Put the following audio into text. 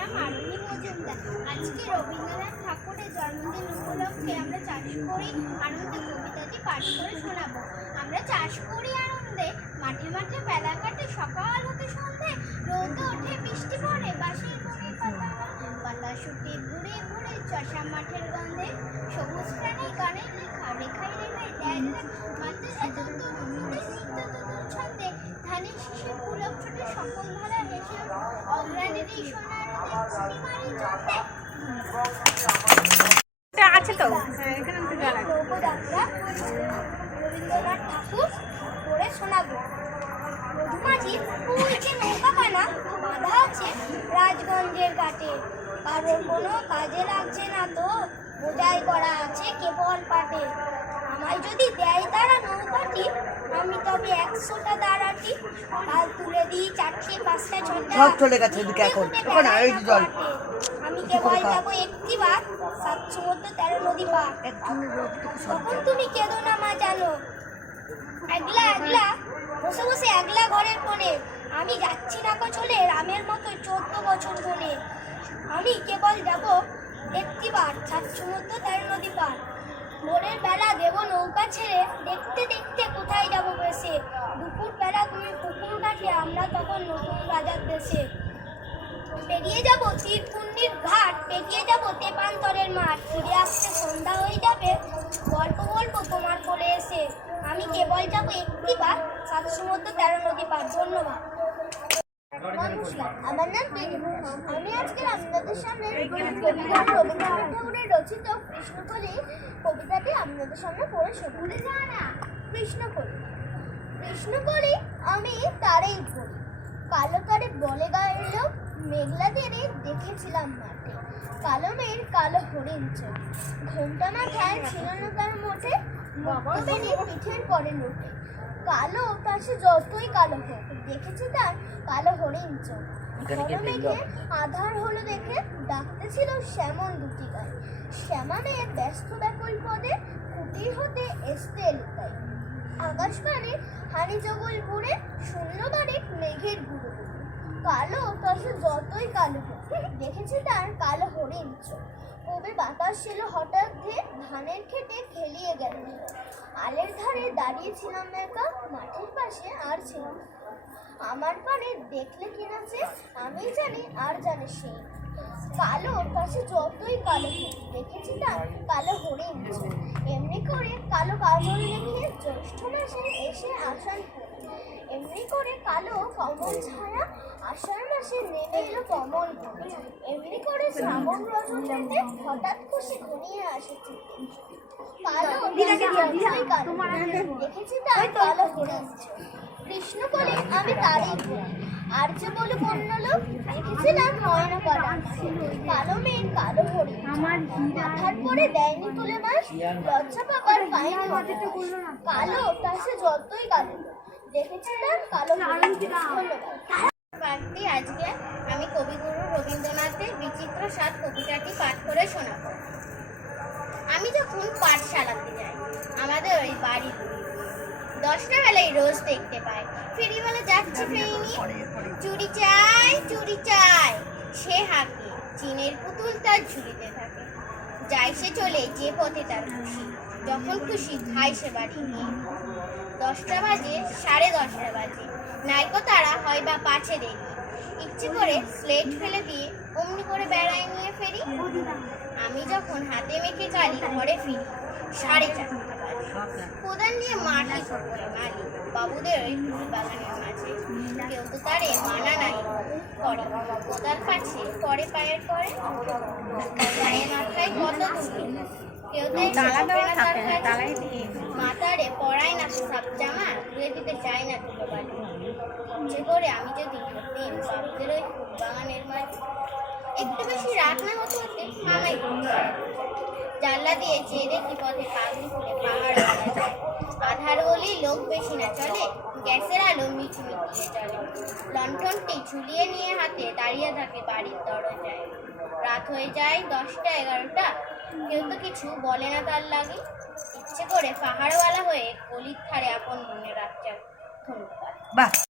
নাম আরোহী মজুমদার। আজকে রবীন্দ্রনাথ ঠাকুরের জন্মদিন উপলক্ষে আমরা চাষ করি আনন্দে কবিতাটি পাঠ করে শোনাবো। আমরা চাষ করি আনন্দে, মাঠে মাঠে বেলা কাটে সকাল হতে সন্ধে, রোদ ওঠে বৃষ্টি পড়ে বাঁশের বনে পাতা শুকিয়ে ঘুরে ঘুরে চষা মাঠের গন্ধে, সবুজ প্রাণী গানের লেখা রেখায় রেখায় দেয় মাঝে এত ছন্দে, ধানের শীষে পুলক ছোটে সকল ধারা হেসে অগ্রাণীর এই সোনার পূর্ণিমারি চন্দে আছে তো রবীন্দ্রনাথ ঠাকুর পড়ে শোনাবো। মধুমাঝি ওই যে নৌকাখানা বাঁধা আছে রাজগঞ্জের ঘাটে, কারোর কোনো কাজে লাগছে না তো, বোঝাই করা আছে কেবল পাটে। আমায় যদি দেয় তারা নৌকাটি, আমি তবে 100টা দাঁড়াটি, কাল তুলে দিই 4টে 5টা 6টা সব চলে গেছে এদিকে এখন এই জল। আমি কেবল যাবো একটি বার 7 সমুদ্র 13 নদী পার। তখন তুমি কেঁদো না মা জানো, একলা একলা বসে বসে একলা ঘরের কোণে, আমি যাচ্ছি না কো চলে রামের মতো 14 বছর গুনে। আমি কেবল যাব একটি বার 7 সমুদ্র 13 নদী পার। ভোরের বেলা দেব নৌকা ছেড়ে, দেখতে দেখতে কোথায় যাব বেশে, দুপুর বেলা তুমি পুকুর ঘাটে, আমরা তখন নতুন রাজার দেশে। পেরিয়ে যাব তীরপুণ্ডির ঘাট, পেরিয়ে যাব তেপান্তরের মাঠ, ফিরে আসতে সন্ধ্যা হয়ে যাবে, গল্প বলবো তোমার কোলে এসে। আমি কেবল যাব একটি বার 7 সমুদ্র 13 নদী পার। ধন্যবাদ। নমস্কার, আমার নাম বেনিম। আমি আজকে আপনাদের সামনে রবীন্দ্রনাথ ঠাকুরের রচিত কৃষ্ণকলি কবিতাটি আপনাদের সামনে পড়ে শোনাবো। কৃষ্ণকলি। কৃষ্ণকলি আমি তারেই পড়ি, কালো তারে বলে গায়ের লোক, মেঘলা দিনে দেখেছিলাম মাঠে, কালো মেয়ের কালো হরিণ চোখ, ঘোমটা মাথায় ছিল না তার মোটে, মুক্ত বেরিয়ে পিঠের পরে লোটে, কালো পাশে যতই কালো হোক, দেখেছি তার কালো হরিণ চোখ। ঘন মেঘে আধার হলো দেখে, ডাকতে ছিল শ্যামন দুটি গায়ে, শ্যামা মেয়ে ব্যস্ত ব্যাকুল পদে, কুটির হতে এসতে লুকাই, আকাশ পানে হানি জগল ঘুরে, শূন্য বারে মেঘের গুঁড়ো গুঁড়ো, কালো পাশে যতই কালো হোক, দেখেছি তার কালো হরিণ চোখ। কবে বাতাস ছিল হঠাৎ ধেয়ে, ধানের খেতে খেলিয়ে গেল, আলের ধারে দাঁড়িয়েছিলাম একা, মাঠের পাশে আর ছিল না। আমার পানে দেখলে কিনা যে, আমি জানি আর জানে সে, কালো পাশে যতই কালো হোক, দেখেছি তার কালো হরিণ চোখ। এমনি করে কালো কাজল রেখে জ্যৈষ্ঠ মাসে এসে আষাঢ় পড়ে, এমনি করে কালো কমল ছায়া আষাঢ় মাসে নেমে এলো কমল ফুল, এমনি করে শ্রাবণ রজনীতে হঠাৎ খুশি ঘনিয়ে আসে চিত্তে, কালো যতই কালো, দেখেছি তার কালো হরিণ চোখ। কৃষ্ণকলি আমি তারই পড়ি, আর যে বলে বন্য লোক, দেখেছিলাম ময়না কলা, কালো মেয়ের কালো হরিণ, মাথার পরে দেয়নি তুলে মাস, লজ্জা পাবার পায়নি কালো পাশে যতই কালো, দেখেছিলাম কালো হরিণ। পাঠটি আজকে আমি কবিগুরু রবীন্দ্রনাথের বিচিত্র স্বাদ কবিতাটি পাঠ করে শোনাব। আমি যখন পাঠশালাতে যাই, আমাদের ওই বাড়ির 10টা বেলায় রোজ দেখতে পাই, ফেরিওয়ালা যাচ্ছে ফেরিনি, চুরি চাই চুরি চাই, সে হাঁকে, চিনের পুতুল তার ঝুলিতে থাকে, যায় সে চলে যে পথে তার খুশি, যখন খুশি খায় সে বাড়ি নিয়ে। 10টা বাজে 10:30 বাজে, নাইকো তারা হয় বা পাছে দেরি, ইচ্ছে করে স্লেট ফেলে দিয়ে অমনি করে বেড়ায় নিয়ে ফেরি। আমি যখন হাতে মেখে কালি ঘরে ফিরি 4:30 বাজে, কোদাল নিয়ে মাটি করে মালি বাবুদের ওই ফুল বাগানের মাঝে, কেউ তো তারে মানা নাই করে, কোদাল কাছে পরে পায়ের পরে, গায়ে মাথায় কত ধুলি, কেউ মাথারে পড়ায় না সাপ জামা, ধুয়ে দিতে চায় না তুলো বাড়ি, যে করে আমি যদি হতেন বাবুদের ওই ফুল বাগানের মাঝে, একটু বেশি রাত না হতে হতে মামাই জানলা দিয়ে চেয়ে দেখি পথে পাগলি ফুলে পাহাড় যায়, আধার গলি লোক বেশি না চলে, গ্যাসের আলো মিটমিটিয়ে চলে, লণ্ঠনটি ঝুলিয়ে নিয়ে হাতে দাঁড়িয়ে থাকে বাড়ির দরজায়। রাত হয়ে যায় 10টা 11টা, কেউ তো কিছু বলে না তার লাগে, ইচ্ছে করে পাহাড়ওয়ালা হয়ে গলির ধারে আপন মনে রাত যায়। ধন্যবাদ।